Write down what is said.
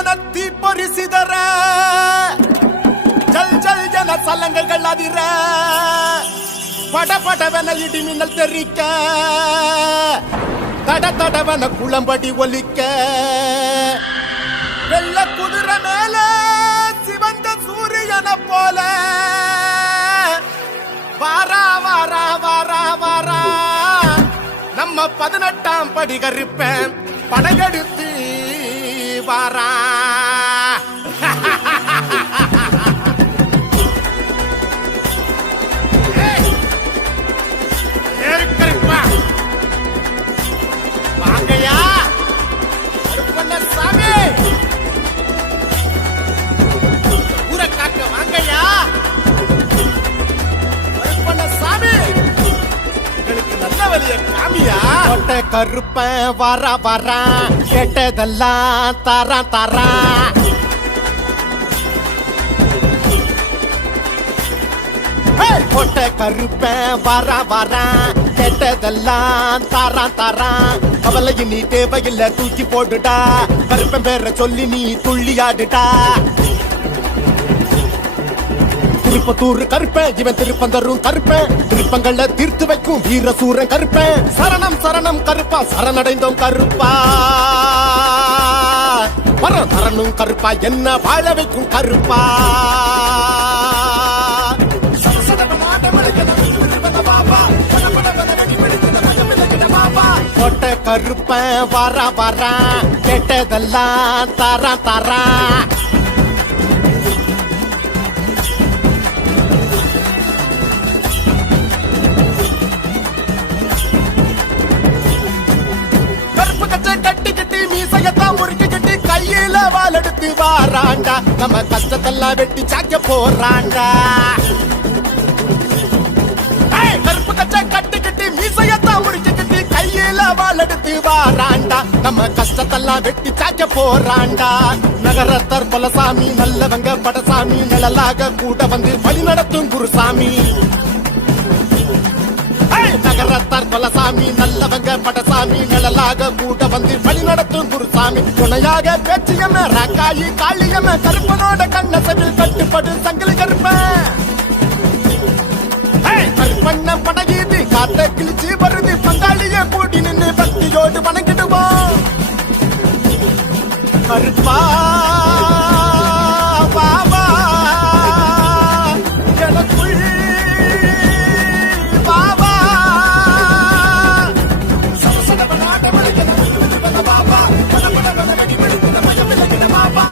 என தீப்பொறி ஜல் ஜல் என சலங்கைகள் அதிர. பட படவென இடி மின்னல் தெரிக்க. தட தடவென குளம்படி ஒலிக்க. வெள்ள குதிரை மேல சிவந்த சூரியன போல. வாரா வாரா வாரா வாரா. நம்ம பதினெட்டாம் படி கருப்பேன். படகெடுத்து வாரா. காமியா கருப்ப வர வர கேட்டதெல்லாம் தர தர கொட்டை கருப்ப வர வர கேட்டதெல்லாம் தர தர கவலைக்கு நீ தேவையில்லை தூக்கி போட்டுட்டா. கருப்பன் பேரை சொல்லி நீ துள்ளியாடுடா திருப்பத்தூர் கருப்பேன் இவன் திருப்பந்தரும் கருப்பேன் திருப்பங்கள்ல தீர்த்து வைக்கும் வீர சூரன் கருப்பேன் சரணம் சரணம் கருப்பா சரணடைந்தோம் கருப்பா. வரம் தரணும் கருப்பா என்ன வாழ வைக்கும் கருப்பா. கொட்டை கருப்பேன் வர வர. கெட்டதெல்லாம் தர தர. கட்டி மீசையத்தான் கையில வாழெடுத்து வாராண்டா. நம்ம கஷ்டத்தெல்லாம் வெட்டி சாக்க போறாண்டா. கருப்பு கச்சை கட்டுக்கிட்டு மீசையத்தான் முறுக்கி கையில வாழெடுத்து வாராண்டா. நம்ம கஷ்டத்தெல்லாம் வெட்டி சாக்க போறாண்டா. நகரத்தர் பலசாமி நல்லவங்க படசாமி நிழலாக கூட வந்து வழி நடத்தும் குருசாமி. நகரத்தார் பலசாமி நல்லவங்க படசாமி நிழலாக கூட வந்து வழி நடத்தும் குருசாமி. துணையாக பேச்சியம ரக்காயி காளியம கருப்பனோட கண்ண செவில் கட்டுப்படு சங்கிலி கருப்ப. கருப்பண்ண படகீது காத்த கிழிச்சு வருது பங்காளிய கூடி நின்னு பக்தியோடு வணங்கிடுவோம். கருப்பா